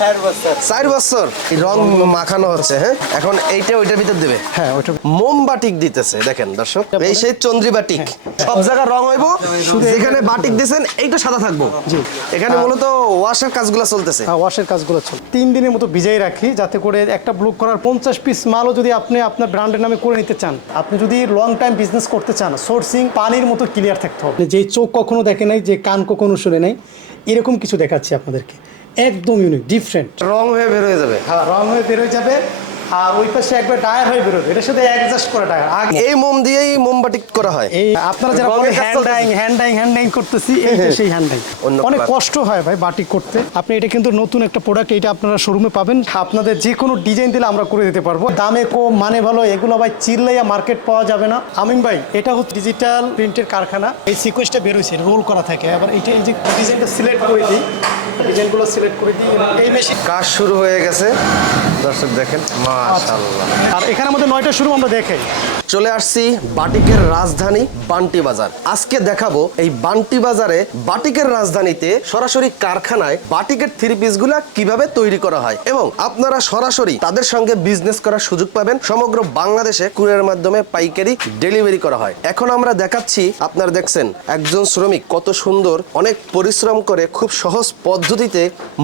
চার বছর। চার রং মাখানো হচ্ছে হ্যাঁ? এখন এইটা ওইটার ভিতর দেবে? হ্যাঁ ওটা মোম দিতেছে দেখেন দর্শক। এই সেই চন্দ্রি বাটিক। সব জায়গায় রং হইব যেখানে বাটিক দিছেন এইটা সাদা থাকব। এখানে মূলত ওয়াশের কাজগুলো চলতেছে। ওয়াশের কাজগুলো চল তিন দিনের মতো ভিজাই রাখি যাতে করে একটা ব্লক করার পঞ্চাশ পিস মালও যদি আপনি আপনার ব্র্যান্ডের নামে করে নিতে চান আপনি যদি লং টাইম বিজনেস করতে চান সোর্সিং পানির মতো ক্লিয়ার থাকতে হবে। যে চোখ কখনো দেখে নাই যে কান কখনো শুনে নাই এরকম কিছু দেখাচ্ছি আপনাদেরকে। একদম ইউনিক ডিফারেন্ট রং হয়ে বের হয়ে যাবে। হ্যাঁ রং হয়ে বের হয়ে যাবে। আর ওই পাশে একবার ডায়ার হয়ে বেরোবে। এটা শুধু অ্যাডজাস্ট করা ডায়ার আগে এই মোম দিয়েই মোমবাটিক করা হয়। এই আপনারা যারা বলেন hand dyeing hand dyeing hand dyeing করতেছি এই যে সেই হ্যান্ড ডাইং অনেক কষ্ট হয় ভাই বাটিক করতে। আপনি এটা কিন্তু নতুন একটা প্রোডাক্ট এটা আপনারা শোরুমে পাবেন। আপনাদের যে কোনো ডিজাইন দিলে আমরা করে দিতে পারব। দামে কম মানে ভালো এগুলো ভাই চিল্লাইয়া মার্কেট পাওয়া যাবে না। আমিন ভাই এটা হচ্ছে ডিজিটাল প্রিন্টের কারখানা। এই সিকোয়েন্সটা বেরোচ্ছে রোল করা থাকে। আবার এটা এই যে ডিজাইনটা সিলেক্ট করে দিই। ডিজাইনগুলো সিলেক্ট করে দিই। এই মেশিন কাজ শুরু হয়ে গেছে। দর্শক দেখেন মাশাআল্লাহ। আর এখানে আমাদের নয়টা শুরু আমরা দেখাই। চলে আসছি বাটিকের রাজধানী বান্টি বাজার। আজকে দেখাবো এই বান্টি বাজারে বাটিকের রাজধানীতে সরাসরি কারখানায় বাটিকের থ্রি পিসগুলা কীভাবে তৈরি করা হয় এবং আপনারা সরাসরি তাদের সঙ্গে বিজনেস করার সুযোগ পাবেন। সমগ্র বাংলাদেশে কুরিয়ার মাধ্যমে পাইকারি ডেলিভারি করা হয়। এখন আমরা দেখাচ্ছি, আপনারা দেখছেন, একজন শ্রমিক কত সুন্দর, অনেক পরিশ্রম করে খুব সহজ পদ্ধতিতে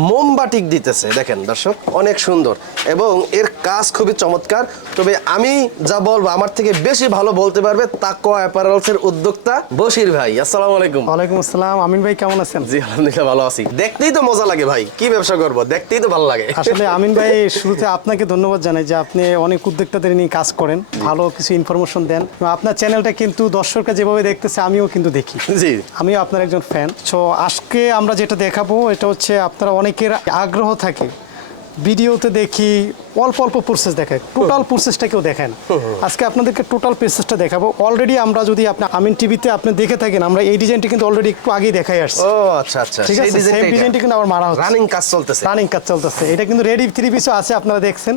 মোম বাটিক দিতেছে। দেখেন দর্শক, অনেক সুন্দর এবং এর কাজ খুবই চমৎকার। তবে আমি যা বলব, আমার থেকে বেশি ভালো বলতে পারবে তাকোয়া অ্যাপারেলস এর উদ্যোক্তা বশির ভাই। আসসালামু আলাইকুম। ওয়ালাইকুম আসসালাম। আমিন ভাই কেমন আছেন? জি আলহামদুলিল্লাহ ভালো আছি। দেখতেই তো মজা লাগে ভাই কি ব্যবসা করব? দেখতেই তো ভালো লাগে। আসলে আমিন ভাই শুরুতে আপনাকে ধন্যবাদ জানাই যে আপনি অনেক উদ্যোক্তাদের নিয়ে কাজ করেন ভালো কিছু ইনফরমেশন দেন। আপনার চ্যানেলটা কিন্তু দর্শকরা যেভাবে দেখতেছে আমিও কিন্তু দেখি। জি। আমিও আপনার একজন ফ্যান সো আজকে আমরা যেটা দেখাবো এটা হচ্ছে আপনারা অনেকের আগ্রহ থাকে ভিডিওতে দেখি অল্প অল্প প্রসেস দেখায় টোটাল প্রসেসটা কেউ দেখেন আজকে আপনাদেরকে টোটাল প্রসেসটা দেখাবো। অলরেডি আমরা যদি আপনি আমিন টিভিতে আপনি দেখে থাকেন আমরা এই ডিজাইনটি কিন্তু অলরেডি একটু আগেই দেখাই আসছি। ও আচ্ছা আচ্ছা। ঠিক আছে? সেম ডিজাইনটি কিন্তু আবার মারা হচ্ছে। রানিং কাজ চলতেছে। রানিং কাজ চলতেছে। এটা কিন্তু রেডি থ্রি পিসও আছে আপনারা দেখছেন।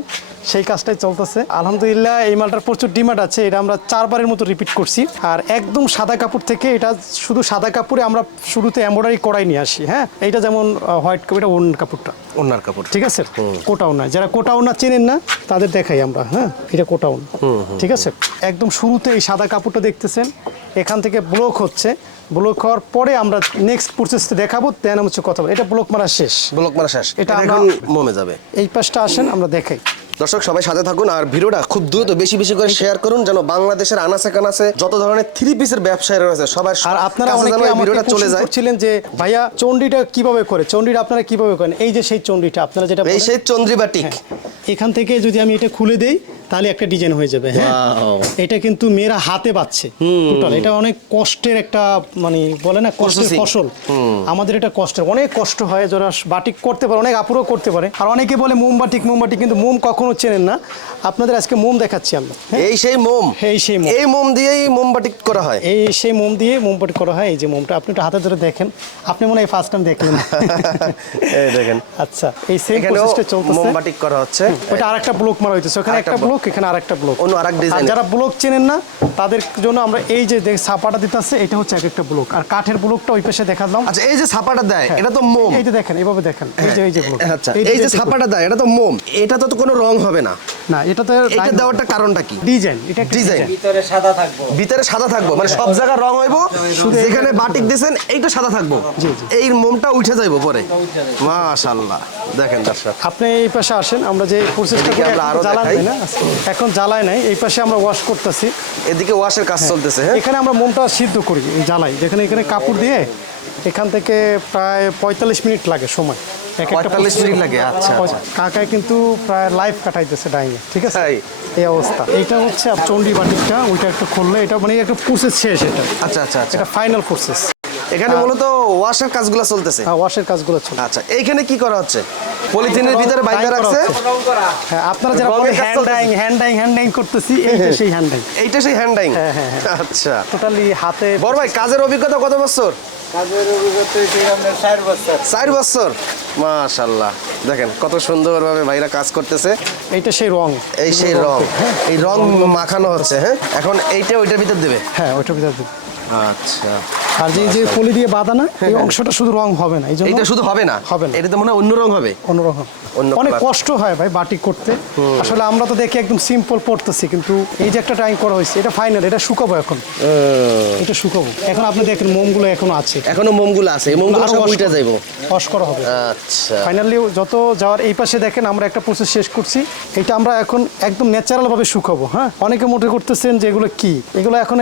সেই কাজটাই চলতেছে। আলহামদুলিল্লাহ এই মালটার প্রচুর ডিমান্ড আছে। এটা আমরা চারবারের মতো রিপিট করছি। আর একদম সাদা কাপড় থেকে এটা শুধু সাদা কাপড়ে আমরা শুরুতে এমব্রয়ডারি করাই নিয়ে আসি হ্যাঁ? এটা যেমন হোয়াইট কাপড় এটা ওন কাপড়টা। ওনার কাপড়। ঠিক আছে? কোটাও না যারা কোটাও না চেনেন না তাদের দেখাই আমরা হ্যাঁ? এটা কোটাউন। ঠিক আছে? একদম শুরুতে এই সাদা কাপড়টা দেখতেছেন এখান থেকে ব্লক হচ্ছে। ব্লক হওয়ার পরে আমরা নেক্সট প্রসেসটা দেখাবো দেন হচ্ছে কথা। এটা ব্লক মারা শেষ। ব্লক মারা শেষ। এটা এখন মোমে যাবে। এই পাশটা আসেন আমরা দেখাই। দর্শক সবাই সাথে থাকুন আর ভিডিওটা খুব দ্রুত বেশি বেশি করে শেয়ার করুন যেন বাংলাদেশের আনাচে কানাচে যত ধরনের থ্রি পিসের ব্যবসায়ী রয়েছে সবাই আর আপনারা অনেকে ভিডিওটা চলে যায়। ছিলেন যে ভাইয়া চণ্ডীটা কীভাবে করে? চণ্ডীটা আপনারা কীভাবে করেন? এই যে সেই চণ্ডীটা আপনারা যেটা এই সেই সেই চন্দ্রিবাটিক এখান থেকে যদি আমি এটা খুলে দেই তাহলে একটা ডিজাইন হয়ে যাবে হ্যাঁ? এটা কিন্তু মেয়েরা হাতে পাচ্ছে। টোটাল এটা অনেক কষ্টের একটা মানে বলে না কষ্টের ফসল। আমাদের এটা কষ্টের অনেক কষ্ট হয় যারা বাটিক করতে পারে অনেক আপুরও করতে পারে। আর অনেকে বলে মোম বাটিক মোম বাটিক কিন্তু মোম কখনো চেনেন না। আপনাদের আজকে মোম দেখাচ্ছি আমরা হ্যাঁ? এই সেই মোম। এই সেই মোম। এই মোম দিয়েই মোম বাটিক করা হয়। এই সেই মোম দিয়ে মোমবাতি করা হয় এই যে মোমটা। আপনি একটু হাতে ধরে দেখেন। আপনি মনে হয় ফার্স্ট টাইম দেখলেন। এই দেখেন। আচ্ছা এই সেম এখানেও প্রসেসটা চলতেছে। মোম বাটিক করা হচ্ছে। ওটা আরেকটা ব্লক মারা হইতেছে। ওখানে একটা ব্লক এখানে আরেকটা ব্লক। অন্য আরেক আর ডিজাইন যারা ব্লক চেনেন না তাদের জন্য আমরা এই যে দেখ ছাপাটা দিতেছে এটা হচ্ছে এক একটা ব্লক। আর কাঠের ব্লকটা ওই পাশে দেখালাম। আচ্ছা এই যে ছাপাটা দেয় এটা তো মোম। এই যে দেখেন এইভাবে দেখেন এই যে এই যে ব্লক। আচ্ছা এই যে ছাপাটা দেয় এটা তো মোম। এটা তো তো কোনো রং হবে না। না এটা তো এটা দেওয়ারটা কারণটা কি? ডিজাইন এটা ডিজাইন। ভিতরে সাদা থাকব। ভিতরে সাদা থাকব মানে সব জায়গায় রং হইব যেখানে বাটিক দিছেন এইটা সাদা থাকব। জি, জি। এই মোমটা উঠে যাইবো পরে। মাশাআল্লাহ। দেখেন দর্শক। আপনি এই পাশে আসেন আমরা যে প্রসেসটা করি আমরা আরও জ্বালান দেখাই। না এখন জ্বালায় নাই এই পাশে আমরা ওয়াশ করতেছি। এদিকে ওয়াশের কাজ চলতেছে হ্যাঁ? এখানে আমরা মোমটা সিদ্ধ করি জ্বালাই যেখানে এখানে কাপড় দিয়ে এখান থেকে প্রায় পঁয়তাল্লিশ মিনিট লাগে সময়। এক একটা মিনিট লাগে, আচ্ছা। কাকায় কিন্তু প্রায় লাইফ কাটাইতেছে ডাইনে ঠিক আছে? এই অবস্থা। এইটা হচ্ছে চণ্ডী বাটিকটা ওইটা একটু খুললে এটা মানে একটা প্রসেস শেষ এটা। আচ্ছা আচ্ছা আচ্ছা। এটা ফাইনাল প্রসেস এখানে মূলত ওয়াশের কাজগুলো চলতেছে। হ্যাঁ ওয়াশের কাজগুলো চলে আচ্ছা এইখানে কি করা হচ্ছে? পলিথিনের ভিতরে বাইরে Dyeing করা রাখছে হচ্ছে। রং করা হ্যাঁ আপনারা যারা কাজ hand dyeing hand dyeing hand dyeing করতেছি এইটা সেই হ্যান্ড ডাইং এইটা সেই হ্যান্ডাইং হ্যাঁ, হ্যাঁ, হ্যাঁ। আচ্ছা। টোটালি হাতে বড় ভাই কাজের অভিজ্ঞতা কত বছর? কাজের অভিজ্ঞতা হচ্ছে আপনার চার বছর। চার বছর? মাশাল্লাহ দেখেন কত সুন্দরভাবে ভাইরা কাজ করতেছে। এইটা সেই রং। এই সেই রং। এই রং মাখানো হচ্ছে হ্যাঁ? এখন এইটা ওইটার ভিতর দেবে? হ্যাঁ ওইটার ভিতর দিন। আচ্ছা। আর যে যে পলি দিয়ে বাঁধানো এই অংশটা শুধু রং হবে না এই জন্য এইটা শুধু হবে না? হবে না। এটা তো মনে হয় অন্য রং হবে? অন্য অনেক কষ্ট হয় ভাই করতে। আসলে আমরা তো দেখি একদম সিম্পল পড়তেছি কিন্তু এই যে একটা টাইম করা হয়েছে এটা ফাইনাল এটা শুকাবো এখন। এটা শুকাবো। এখন আপনি দেখেন মোমগুলো এখনও আছে। এখনও মোমগুলো আছে এই মোমগুলো সব যাইবো। করা হবে। আচ্ছা। ফাইনালি যত যাওয়ার এই পাশে দেখেন আমরা একটা প্রসেস শেষ করছি। এটা আমরা এখন একদম ন্যাচারাল ভাবে শুকাবো হ্যাঁ? অনেকে মনে করতেছেন যে এগুলো কি? এগুলো এখন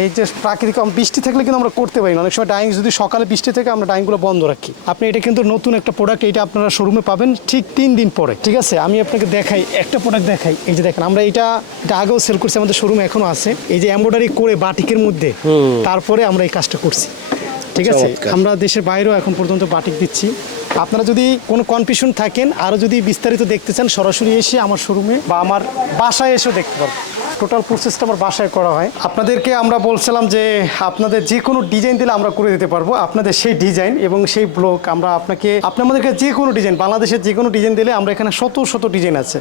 এই যে প্রাকৃতিক বৃষ্টি থাকলে কিন্তু আমরা করতে পারি না। অনেক সময় ডাইং যদি সকালে বৃষ্টি থেকে আমরা ডাইংগুলো বন্ধ রাখি। আপনি এটা কিন্তু নতুন একটা প্রোডাক্ট এটা আপনারা শোরুমে পাবেন ঠিক তিন দিন পরে। ঠিক আছে? আমি আপনাকে দেখাই একটা প্রোডাক্ট দেখাই। এই যে দেখেন আমরা এটা এটা আগেও সেল করছি আমাদের শোরুমে এখনও আছে। এই যে এমব্রয়ডারি করে বাটিকের মধ্যে তারপরে আমরা এই কাজটা করছি। ঠিক আছে? আমরা দেশের বাইরেও এখন পর্যন্ত বাটিক দিচ্ছি। আপনারা যদি কোনো কনফিউশন থাকেন আরও যদি বিস্তারিত দেখতে চান সরাসরি এসে আমার শোরুমে বা আমার বাসায় এসেও দেখতে পারবেন। টোটাল প্রসেসটা আমার বাসায় করা হয়। আপনাদেরকে আমরা বলছিলাম যে আপনাদের যে কোনো ডিজাইন দিলে আমরা করে দিতে পারব। আপনাদের সেই ডিজাইন এবং সেই ব্লক আমরা আপনাকে আপনাদেরকে যে কোনো ডিজাইন বাংলাদেশের যে কোনো ডিজাইন দিলে আমরা এখানে শত শত ডিজাইন আছে।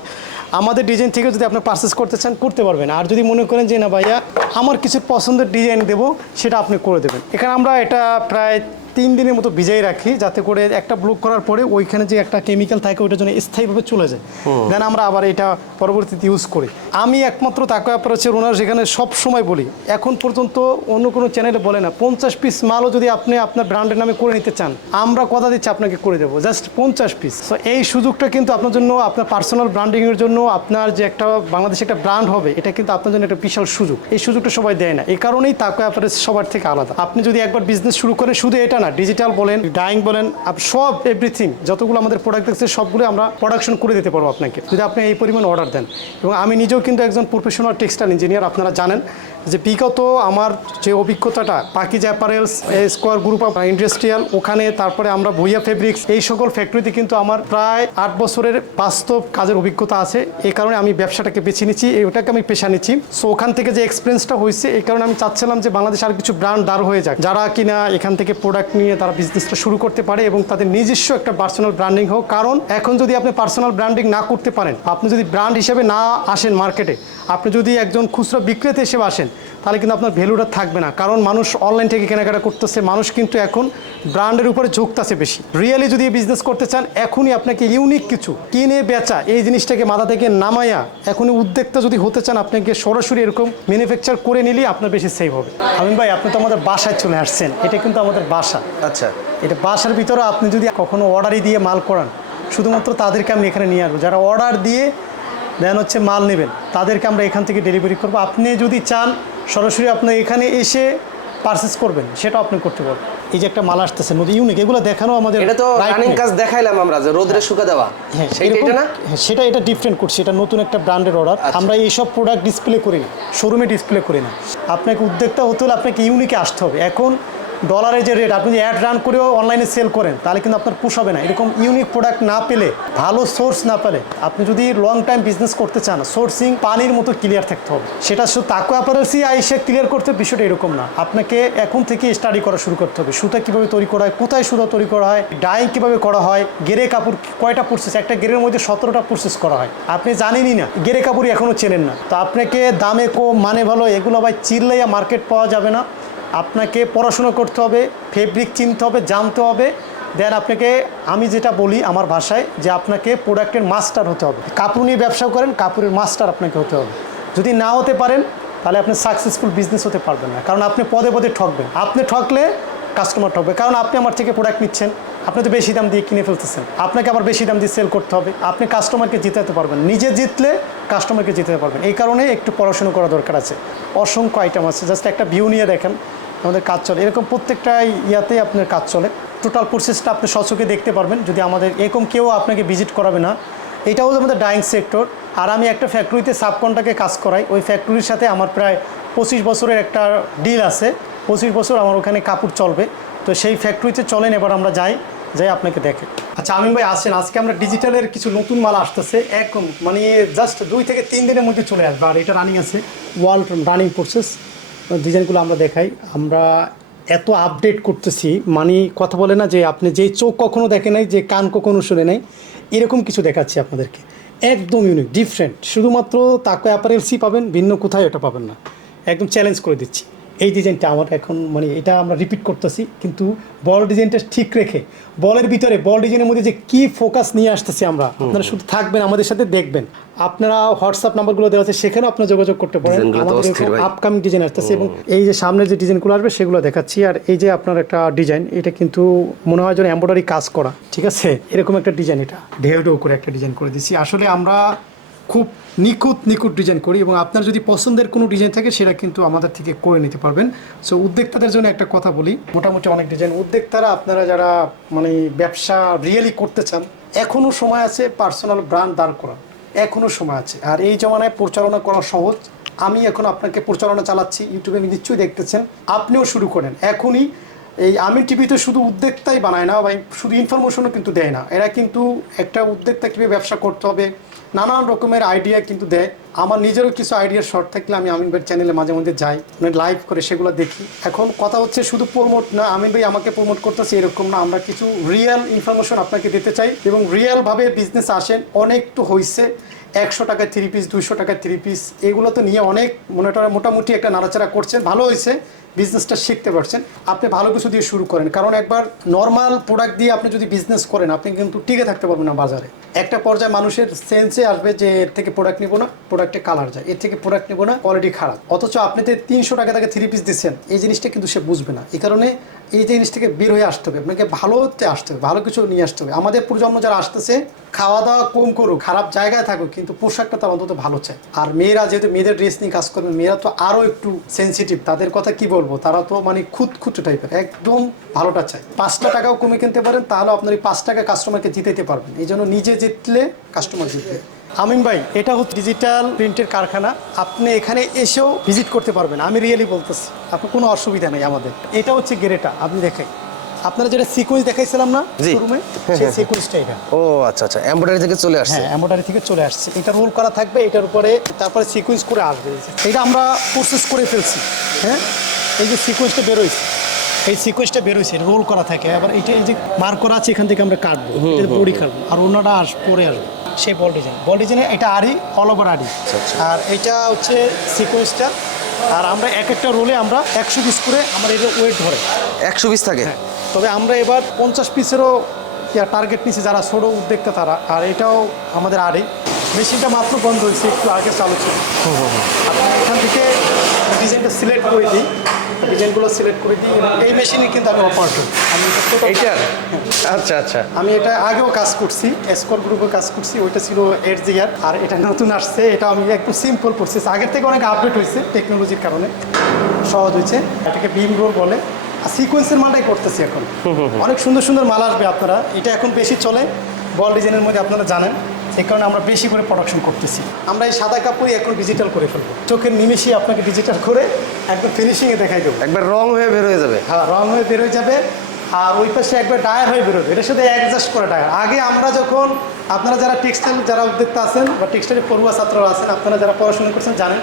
আমাদের ডিজাইন থেকে যদি আপনি পারচেস করতে চান, করতে পারবেন। আর যদি মনে করেন যে না ভাইয়া, আমার কিছু পছন্দের ডিজাইন দেবো, সেটা আপনি করে দেবেন। এখানে আমরা এটা প্রায় তিন দিনের মতো ভিজাই রাখি যাতে করে একটা ব্লক করার পরে ওইখানে যে একটা কেমিক্যাল থাকে ওইটার জন্য স্থায়ীভাবে চলে যায়। দেন আমরা আবার এটা পরবর্তীতে ইউজ করি। আমি একমাত্র তাকে হচ্ছে ওনার সেখানে সব সময় বলি এখন পর্যন্ত অন্য কোনো চ্যানেলে বলে না। পঞ্চাশ পিস মালও যদি আপনি আপনার ব্র্যান্ডের নামে করে নিতে চান আমরা কথা দিচ্ছি আপনাকে করে দেবো। জাস্ট পঞ্চাশ পিস তো এই সুযোগটা কিন্তু আপনার জন্য আপনার পার্সোনাল ব্র্যান্ডিংয়ের জন্য আপনার যে একটা বাংলাদেশে একটা ব্র্যান্ড হবে এটা কিন্তু আপনার জন্য একটা বিশাল সুযোগ। এই সুযোগটা সবাই দেয় না। এই কারণেই তাকে আপনার সবার থেকে আলাদা। আপনি যদি একবার বিজনেস শুরু করেন শুধু এটা না ডিজিটাল বলেন ডাইং বলেন সব এভরিথিং যতগুলো আমাদের প্রোডাক্ট আছে সবগুলো আমরা প্রোডাকশন করে দিতে পারব আপনাকে। যদি আপনি এই পরিমাণ অর্ডার দেন। এবং আমি নিজেও কিন্তু একজন প্রফেশনাল টেক্সটাইল ইঞ্জিনিয়ার আপনারা জানেন। যে বিগত আমার যে অভিজ্ঞতাটা Pakiza apparels Square group of industrial ওখানে তারপরে আমরা ভুইয়া ফেব্রিক্স এই সকল ফ্যাক্টরিতে কিন্তু আমার প্রায় আট বছরের বাস্তব কাজের অভিজ্ঞতা আছে। এই কারণে আমি ব্যবসাটাকে বেছে নিচ্ছি ওটাকে আমি পেশা নিচ্ছি। সো ওখান থেকে যে এক্সপিরিয়েন্সটা হয়েছে, এই কারণে আমি চাচ্ছিলাম যে বাংলাদেশ আর কিছু ব্র্যান্ড দাঁড় হয়ে যাক। যারা কিনা এখান থেকে প্রোডাক্ট নিয়ে তারা বিজনেসটা শুরু করতে পারে এবং তাদের নিজস্ব একটা পার্সোনাল ব্র্যান্ডিং হোক। কারণ এখন যদি আপনি পার্সোনাল ব্র্যান্ডিং না করতে পারেন, আপনি যদি ব্র্যান্ড হিসেবে না আসেন মার্কেটে আপনি যদি একজন খুচরা বিক্রেতা হিসেবে আসেন তাহলে কিন্তু আপনার ভ্যালুটা থাকবে না। কারণ মানুষ অনলাইন থেকে কেনাকাটা করতেছে মানুষ কিন্তু এখন ব্র্যান্ডের উপরে ঝুঁকতেছে বেশি। রিয়েলি যদি বিজনেস করতে চান এখনই আপনাকে ইউনিক কিছু কিনে বেচা এই জিনিসটাকে মাথা থেকে নামাইয়া এখনই উদ্যোক্তা যদি হতে চান আপনাকে সরাসরি এরকম ম্যানুফ্যাকচার করে নিলেই আপনার বেশি সেভ হবে। আমিন ভাই আপনি তো আমাদের বাসায় চলে আসছেন। এটা কিন্তু আমাদের বাসা। আচ্ছা। এটা বাসার ভিতরে আপনি যদি কখনো অর্ডারই দিয়ে মাল করান শুধুমাত্র তাদেরকে আমি এখানে নিয়ে আসব। যারা অর্ডার দিয়ে দেন হচ্ছে মাল নেবেন তাদেরকে আমরা এখান থেকে ডেলিভারি করব। আপনি যদি চান সরাসরি আপনি এখানে এসে পারচেস করবেন সেটা আপনি করতে পারবেন। এই যে একটা মাল আসতেছে নদী ইউনিক এগুলো দেখানো আমাদের এটা তো রানিং কাজ দেখাইলাম আমরা যে রোদরে শুকা দেওয়া। হ্যাঁ সেইটা এরকম- এটা না? হ্যাঁ, সেটা এটা ডিফারেন্ট করছি এটা নতুন একটা ব্র্যান্ডের অর্ডার আমরা আমরা এইসব প্রোডাক্ট ডিসপ্লে করি না শোরুমে ডিসপ্লে করি না। আপনাকে উদ্যোক্তা হতে হলে আপনাকে ইউনিকে আসতে হবে। এখন ডলারের যে রেট আপনি যদি অ্যাড রান করেও অনলাইনে সেল করেন, তাহলে কিন্তু আপনার পোষাবে না। এরকম ইউনিক প্রোডাক্ট না পেলে, ভালো সোর্স না পেলে, আপনি যদি লং টাইম বিজনেস করতে চান সোর্সিং পানির মতো ক্লিয়ার থাকতে হবে। সেটা শুধু তাকে অ্যাপারেলসি আইসে ক্লিয়ার করতে, বিষয়টা এরকম না। আপনাকে এখন থেকে স্টাডি করা শুরু করতে হবে। সুতা কীভাবে তৈরি করা হয়, কোথায় সুতা তৈরি করা হয় ডাইং কীভাবে করা হয়, গেরে কাপড় কয়টা প্রসেস একটা গেরের মধ্যে সতেরোটা প্রসেস করা হয়। আপনি জানেনই না, গেরে কাপড়ই এখনও চেনেন না। তো আপনাকে দামে কম মানে ভালো, এগুলো ভাই চিল্লাইয়া মার্কেট পাওয়া যাবে না। আপনাকে পড়াশোনা করতে হবে ফেব্রিক চিনতে হবে, জানতে হবে। দেন আপনাকে, আমি যেটা বলি আমার ভাষায়, যে আপনাকে প্রোডাক্টের মাস্টার হতে হবে। কাপড় নিয়ে ব্যবসা করেন, কাপড়ের মাস্টার আপনাকে হতে হবে। যদি না হতে পারেন, তাহলে আপনি সাকসেসফুল বিজনেস হতে পারবেন না। কারণ আপনি পদে পদে ঠকবেন। আপনি ঠকলে কাস্টমার ঠকবে। কারণ আপনি আমার থেকে প্রোডাক্ট নিচ্ছেন। আপনি তো বেশি দাম দিয়ে কিনে ফেলতেছেন। আপনাকে আবার বেশি দাম দিয়ে সেল করতে হবে। আপনি কাস্টমারকে জিতাতে পারবেন। নিজে জিতলে কাস্টমারকে জিতাতে পারবেন। এই কারণে একটু পড়াশোনা করা দরকার আছে। অসংখ্য আইটেম আছে। জাস্ট একটা ভিউ নিয়ে দেখেন আমাদের কাজ চলে। এরকম প্রত্যেকটা ইয়াতেই আপনার কাজ চলে। টোটাল প্রসেসটা আপনি সচকে দেখতে পারবেন। যদি আমাদের এরকম কেউ আপনাকে ভিজিট করাবে না এটাও আমাদের ডাইং সেক্টর আর আমি একটা ফ্যাক্টরিতে সাবকন্টাকে কাজ করাই। ওই ফ্যাক্টরির সাথে আমার প্রায় পঁচিশ বছরের একটা ডিল আছে। পঁচিশ বছর আমার ওখানে কাপড় চলবে। তো সেই ফ্যাক্টরিতে চলেন, এবার আমরা যাই। যাই আপনাকে দেখে আচ্ছা আমিন ভাই, আসেন। আজকে আমরা ডিজিটালের কিছু নতুন মাল আসতেছে। একদম মানে জাস্ট দুই থেকে তিন দিনের মধ্যে চলে আসবে। আর এটা রানিং আছে। ওয়ার্ল্ড রানিং প্রসেস ডিজাইনগুলো আমরা দেখাই। আমরা এত আপডেট করতেছি মানে কথা বলে না যে আপনি যে চোখ কখনো দেখে নাই, যে কান কখনো শুনে নাই, এরকম কিছু দেখাচ্ছি আপনাদেরকে। একদম ইউনিক ডিফারেন্ট শুধুমাত্র তাকে অ্যাপারেলসি পাবেন, ভিন্ন কোথায় এটা পাবেন না। একদম চ্যালেঞ্জ করে দিচ্ছি। এই ডিজাইনটা আমার এখন মানে এটা আমরা রিপিট করতেছি কিন্তু বল ডিজাইনটা ঠিক রেখে বলের ভিতরে বল ডিজাইনের মধ্যে যে কি ফোকাস নিয়ে আসতেছি আমরা আপনারা শুধু থাকবেন আমাদের সাথে দেখবেন। আপনারা হোয়াটসঅ্যাপ নাম্বারগুলো দেওয়া আছে সেখানে আপনারা যোগাযোগ করতে পারেন। আমাদের আপকামিং ডিজাইন আসতেছে এবং এই যে সামনে যে ডিজাইনগুলো আসবে সেগুলো দেখাচ্ছি। আর এই যে আপনার একটা ডিজাইন এটা কিন্তু মনে হয় যেন এম্ব্রয়ডারি কাজ করা ঠিক আছে? এরকম একটা ডিজাইন এটা। ঢেউ ঢেউ করে একটা ডিজাইন করে দিচ্ছি আসলে আমরা খুব নিখুঁত নিখুঁত ডিজাইন করি এবং আপনার যদি পছন্দের কোনো ডিজাইন থাকে, সেটা কিন্তু আমাদের থেকে করে নিতে পারবেন। সো উদ্যোক্তাদের জন্য একটা কথা বলি, মোটামুটি অনেক ডিজাইন উদ্যোক্তারা আপনারা যারা মানে ব্যবসা রিয়েলি করতে চান এখনও সময় আছে পার্সোনাল ব্র্যান্ড দাঁড় করা এখনও সময় আছে। আর এই জমানায় পরিচালনা করা সহজ। আমি এখন আপনাকে পরিচালনা চালাচ্ছি, ইউটিউবে নিশ্চয়ই দেখতেছেন। আপনিও শুরু করেন। এখনই এই আমি টিভিতে শুধু উদ্যোক্তাই বানায় না, ভাই, শুধু ইনফরমেশনও কিন্তু দেয় না। এরা কিন্তু একটা উদ্যোক্তা কীভাবে ব্যবসা করতে হবে, নানান রকমের আইডিয়া কিন্তু দেয়। আমার নিজেরও কিছু আইডিয়ার শর্ট থাকলে আমি আমিন ভাইয়ের চ্যানেলে মাঝে মধ্যে যাই মানে লাইভ করে সেগুলো দেখি। এখন কথা হচ্ছে শুধু প্রমোট না, আমিন ভাই আমাকে প্রমোট করতেছে এরকম না। আমরা কিছু রিয়েল ইনফরমেশন আপনাকে দিতে চাই এবং রিয়েলভাবে বিজনেস আসেন অনেক তো হয়েছে একশো টাকায় থ্রি পিস দুইশো টাকায় থ্রি পিস এগুলো তো নিয়ে অনেক মনে মোটামুটি একটা নাড়াচাড়া করছেন। ভালো হয়েছে বিজনেসটা শিখতে পারছেন, আপনি ভালো কিছু দিয়ে শুরু করেন। কারণ একবার নর্মাল প্রোডাক্ট দিয়ে আপনি যদি বিজনেস করেন, আপনি কিন্তু টিকে থাকতে পারবেন না বাজারে। একটা পর্যায়ে মানুষের সেন্সে আসবে যে এর থেকে প্রোডাক্ট নিবো না প্রোডাক্টে কালার যায়। এর থেকে প্রোডাক্ট নিবো না কোয়ালিটি খারাপ। অথচ আপনি তো তিনশো টাকা তাকে থ্রি পিস দিচ্ছেন, এই জিনিসটা কিন্তু সে বুঝবে না। এই কারণে এই জিনিস থেকে বের হয়ে আসতে হবে। আপনাকে ভালো হতে আসতে হবে, ভালো কিছু নিয়ে আসতে হবে। আমাদের প্রজন্ম যারা আসতেছে খাওয়া দাওয়া কম করুক, খারাপ জায়গায় থাকুক, কিন্তু পোশাকটা তার অন্তত ভালো চাই। আর মেয়েরা যেহেতু মেয়েদের ড্রেস নিয়ে কাজ করবে, মেয়েরা তো আরও একটু সেন্সিটিভ তাদের কথা কি বলব? তারা তো মানে খুঁতো টাইপের একদম ভালোটা চাই পাঁচটা টাকাও কমে কিনতে পারেন, তাহলে আপনার এই পাঁচ টাকা কাস্টমারকে জিতাইতে পারবেন। এই জন্য নিজে জিতলে কাস্টমার জিতবে। আমিন ভাই, এটা হচ্ছে ডিজিটাল প্রিন্টের কারখানা। আপনি এখানে এসেও ভিজিট করতে পারবেন। আমি রিয়েলি বলতেছি, আপনার কোনো অসুবিধা নেই আমাদের। এটা হচ্ছে গেরেটা আপনি দেখাই আপনারা যেটা সিকোয়েন্স দেখাইছিলাম না। শোরুমে সেই সিকোয়েন্সটা এটা। ও আচ্ছা আচ্ছা এমব্রয়ডারি থেকে চলে আসছে। হ্যাঁ এম্বয়ডারি থেকে চলে আসছে। এটা রোল করা থাকবে এটার উপরে তারপরে সিকোয়েন্স করে আসবে। এটা আমরা প্রসেস করে ফেলছি হ্যাঁ? এই যে সিকোয়েন্সটা বেরোইছে এই সিকোয়েন্সটা বেরোইছে রোল করা থাকে। এবার এটা এই যে মার করা আছে এখান থেকে আমরা কাটবো এটা বডি কাটবো আর অন্যটা আস পরে আসবে। সেই বল ডিজাইন বল ডিজাইনে এটা আড়ি অল ওভার আড়ি। আর এটা হচ্ছে সিকোয়েন্সটা আর আমরা এক একটা রোলে আমরা একশো পিস করে আমার এটা ওয়েট ধরে। একশো পিস থাকে? তবে আমরা এবার পঞ্চাশ পিসেরও টার্গেট নিচ্ছি যারা ছোটো উদ্যোক্তা তারা। আর এটাও আমাদের আড়ে। মেশিনটা মাত্র বন্ধ হয়েছে একটু আগে চালু ছিল। এখান থেকে ডিজাইনটা সিলেক্ট করে দিই। ডিজাইনগুলো সিলেক্ট করে দিই। এই মেশিনে কিন্তু আমি অপারেটর আমি এটা আচ্ছা আচ্ছা। আমি এটা আগেও কাজ করছি এসকর গ্রুপে কাজ করছি ওইটা ছিল এইট জিয়ার আর এটা নতুন আসছে। এটা আমি একটু সিম্পল প্রসেস আগের থেকে অনেক আপডেট হয়েছে টেকনোলজির কারণে। সহজ হয়েছে। এটাকে বিম রোল বলে। আর সিকোয়েন্সের মালটাই করতেছি এখন। অনেক সুন্দর সুন্দর মাল আসবে আপনারা। এটা এখন বেশি চলে বল ডিজাইনের মধ্যে আপনারা জানেন। সেই কারণে আমরা বেশি করে প্রোডাকশন করতেছি। আমরা এই সাদা কাপড়ই এখন ডিজিটাল করে ফেলব। চোখের নিমেষে আপনাকে ডিজিটাল করে একদম ফিনিশিংয়ে দেখাই দেবো। একবার রং হয়ে বের হয়ে যাবে। হ্যাঁ রং হয়ে বেরোয় যাবে। আর ওই পাশে একবার ডায়ার হয়ে বেরোবে এটা শুধু অ্যাডজাস্ট করে ডায়ার। আগে আমরা যখন আপনারা যারা টেক্সটাইল যারা উদ্যোক্তা আছেন বা টেক্সটাইলের পড়ুয়া ছাত্ররা আছেন আপনারা যারা পড়াশোনা করছেন জানেন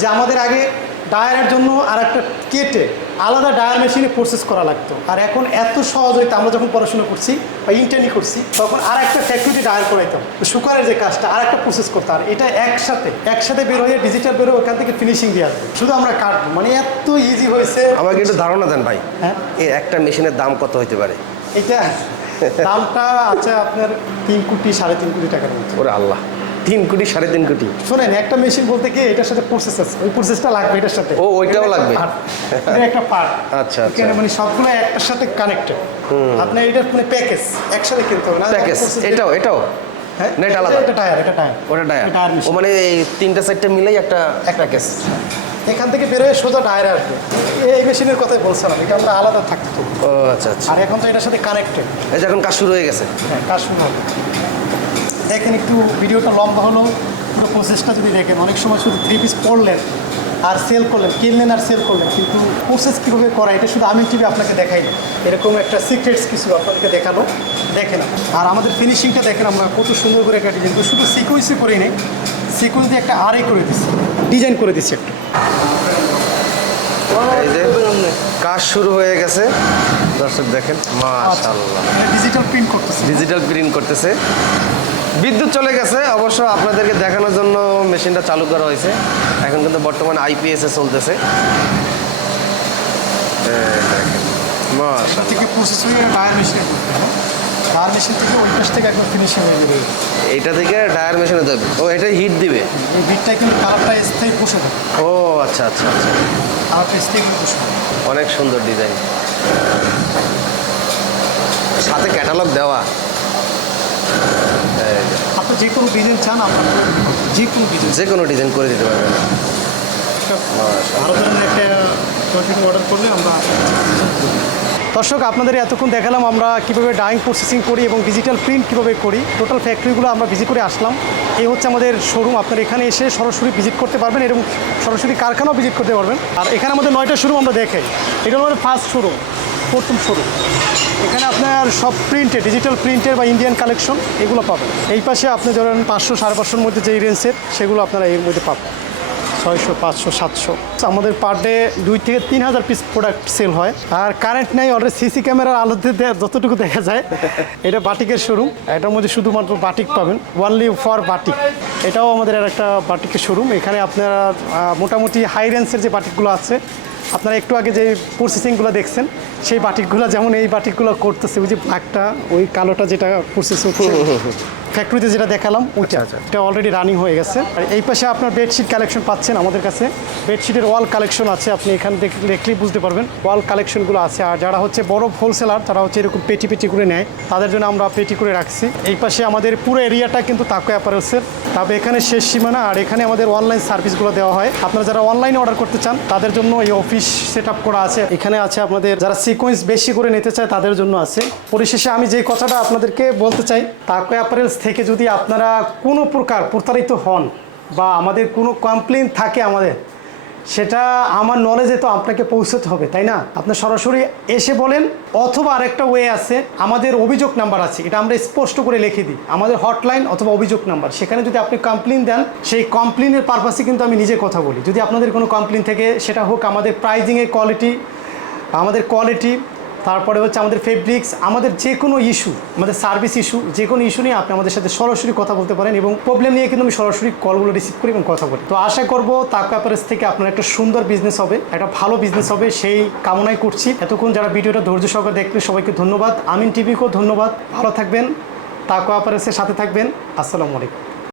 যে আমাদের আগে ডায়ারের জন্য আর একটা কেটে আলাদা ডায়ার মেশিনে প্রসেস করা লাগতো। আর এখন এত সহজ হইতো আমরা যখন পড়াশোনা করছি বা ইন্টারনি করছি তখন আর একটা ফ্যাক্টরিতে ডায়ার করাইতাম সুকারের যে কাজটা আর একটা প্রসেস করতে আর এটা একসাথে একসাথে বের হয়ে ডিজিটাল বের ওখান থেকে ফিনিশিং দিয়ে আসবে। শুধু আমরা কাটবো। মানে এত ইজি হয়েছে। আমাকে একটু ধারণা দেন ভাই। হ্যাঁ? এই একটা মেশিনের দাম কত হতে পারে? এটা দামটা আছে আপনার তিন কোটি সাড়ে তিন কোটি টাকার মধ্যে ওরে আল্লাহ। তিন কোটি সাড়ে তিন কোটি। শোনেন একটা মেশিন বলতে কি এটার সাথে প্রসেস আছে ওই প্রসেসটা লাগবে এটার সাথে। ও, ওইটাও লাগবে? এটা একটা পার্ট আচ্ছা, আচ্ছা। মানে সবগুলো একটার সাথে কানেক্টেড আপনি এটা মানে প্যাকেজ একসাথে কিনতে হবে না প্যাকেজ এটাও এটাও? হ্যাঁ এটা আলাদা? এটা টায়ার এটা টায়ার ওটা টায়ার ও মানে এই তিনটা চারটে মিলেই একটা প্যাকেজ এখান থেকে বেরোয় সোজা টায়ার আসবে। এই মেশিনের কথাই বলছিলাম এটা আমরা আলাদা থাকতো ও আচ্ছা আচ্ছা। আর এখন তো এটার সাথে কানেক্টেড এই যে এখন কাজ শুরু হয়ে গেছে। হ্যাঁ কাজ শুরু হবে। দেখেন একটু ভিডিওটা লম্বা হলো পুরো প্রসেসটা যদি দেখেন অনেক সময় শুধু থ্রি পিস পড়লেন আর সেল করলেন কিনলেন আর সেল করলেন কিন্তু প্রসেস কীভাবে করা এটা শুধু আমি টিভি আপনাকে দেখাই না। এরকম একটা সিক্রেটস কিছু আপনাদেরকে দেখাল দেখেন আর আমাদের ফিনিশিংটা দেখেন আমরা কত সুন্দর করে একটা ডিজাইন শুধু সিকুয়েন্সে করি নেই সিকুয়েন্স দিয়ে একটা আড়াই করে দিচ্ছি ডিজাইন করে দিচ্ছি একটা। এই যে কাজ শুরু হয়ে গেছে। দর্শক দেখেন মাশাআল্লাহ। ডিজিটাল প্রিন্ট করতেছে। ডিজিটাল প্রিন্ট করতেছে। বিদ্যুৎ চলে গেছে অবশ্য আপনাদেরকে দেখানোর জন্য মেশিনটা চালু করা হয়েছে। এখন কিন্তু বর্তমানে আইপিএসে চলতেছে। মাশাআল্লাহ। থেকে প্রসেস হয়ে ডায়ার মেশিনে ডায়ার মেশিন থেকে ওই পাশ থেকে একদম ফিনিশিং হয়ে যাবে। এটা থেকে ডায়ার মেশিনে যাবে। ও এটা হিট দিবে? এই বিটটা কিন্তু কালারটা স্থায়ী বসে ও আচ্ছা আচ্ছা আচ্ছা। কালারটা স্থায়ী কিন্তু অনেক সুন্দর ডিজাইন সাথে ক্যাটালগ দেওয়া। আপনি যে কোনো ডিজাইন চান আপনার যে কোনো ডিজাইন যে কোনো ডিজাইন করে দিতে পারবেন। ভালো ধরনের একটা অর্ডার করলে আমরা দর্শক, আপনাদের এতক্ষণ দেখালাম আমরা কীভাবে ডাইং প্রসেসিং করি এবং ডিজিটাল প্রিন্ট কীভাবে করি। টোটাল ফ্যাক্টরিগুলো আমরা ভিজিট করে আসলাম। এই হচ্ছে আমাদের শোরুম আপনারা এখানে এসে সরাসরি ভিজিট করতে পারবেন এবং সরাসরি কারখানাও ভিজিট করতে পারবেন। আর এখানে আমাদের নয়টা শোরুম আমরা দেখাই। এটা আমাদের ফার্স্ট শোরুম প্রথম শোরুম এখানে আপনার সব প্রিন্টের ডিজিটাল প্রিন্টের বা ইন্ডিয়ান কালেকশন এগুলো পাবেন। এই পাশে আপনি ধরেন পাঁচশো সাড়ে পাঁচশোর মধ্যে যে রেঞ্জের সেগুলো আপনারা এর মধ্যে পাবেন। ছয়শো, পাঁচশো, সাতশো। আমাদের পার ডে দুই থেকে তিন হাজার পিস প্রোডাক্ট সেল হয়। আর কারেন্ট নাই অলরেডি সিসি ক্যামেরার আলোতে যতটুকু দেখা যায়, এটা বাটিকের শোরুম এটার মধ্যে শুধুমাত্র বাটিক পাবেন ওয়ানলি ফর বাটিক। এটাও আমাদের আর একটা বাটিকের শোরুম এখানে আপনারা মোটামুটি হাই রেঞ্জের যে বাটিকগুলো আছে, আপনারা একটু আগে যে প্রসেসিংগুলো দেখছেন, সেই বাটিকগুলো, যেমন এই বাটিকগুলো করতেছে, ওই যে ব্ল্যাকটা ওই কালোটা যেটা প্রসেসিং ফ্যাক্টরিতে যেটা দেখালাম ওইটা। এটা অলরেডি রানিং হয়ে গেছে। আর এই পাশে আপনার বেডশিট কালেকশন পাচ্ছেন আমাদের কাছে। বেডশিটের ওয়াল কালেকশন আছে আপনি এখানে দেখ- দেখলেই বুঝতে পারবেন। ওয়াল কালেকশনগুলো আছে। আর যারা হচ্ছে বড় হোলসেলার তারা হচ্ছে এরকম পেটি পেটি করে নেয়। তাদের জন্য আমরা পেটি করে রাখছি। এই পাশে আমাদের পুরো এরিয়াটা কিন্তু তাকো অ্যাপারেলসের তবে এখানে শেষ সীমানা আর এখানে আমাদের অনলাইন সার্ভিসগুলো দেওয়া হয়। আপনারা যারা অনলাইনে অর্ডার করতে চান তাদের জন্য এই অফিস সেট আপ করা আছে। এখানে আছে আপনাদের যারা সিকোয়েন্স বেশি করে নিতে চায় তাদের জন্য আছে। পরিশেষে আমি যে কথাটা আপনাদেরকে বলতে চাই তাকো অ্যাপারেলস থেকে যদি আপনারা কোনো প্রকার প্রতারিত হন বা আমাদের কোনো কমপ্লেন থাকে আমাদের, সেটা আমার নলেজে তো আপনাকে পৌঁছতে হবে, তাই না? আপনি সরাসরি এসে বলেন, অথবা আরেকটা ওয়ে আছে, আমাদের অভিযোগ নাম্বার আছে, এটা আমরা স্পষ্ট করে লিখে দিই। আমাদের হটলাইন অথবা অভিযোগ নাম্বার সেখানে যদি আপনি কমপ্লেন দেন, সেই কমপ্লেনের পারপাসে কিন্তু আমি নিজে কথা বলি। যদি আপনাদের কোনো কমপ্লেন থেকে, সেটা হোক আমাদের প্রাইজিংয়ের কোয়ালিটি আমাদের কোয়ালিটি তারপরে হচ্ছে আমাদের ফেব্রিক্স আমাদের যে কোনো ইস্যু আমাদের সার্ভিস ইস্যু যে কোনো ইস্যু নিয়ে আপনি আমাদের সাথে সরাসরি কথা বলতে পারেন এবং প্রবলেম নিয়ে কিন্তু আমি সরাসরি কলগুলো রিসিভ করি এবং কথা বলি। তো আশা করব তাকা থেকে আপনার একটা সুন্দর বিজনেস হবে, একটা ভালো বিজনেস হবে, সেই কামনাই করছি। এতক্ষণ যারা ভিডিওটা ধৈর্য সহকারে দেখলেন সবাইকে ধন্যবাদ। আমিন টিভিকেও ধন্যবাদ। ভালো থাকবেন। তাকো অ্যাপারেসের সাথে থাকবেন। আসসালামু আলাইকুম।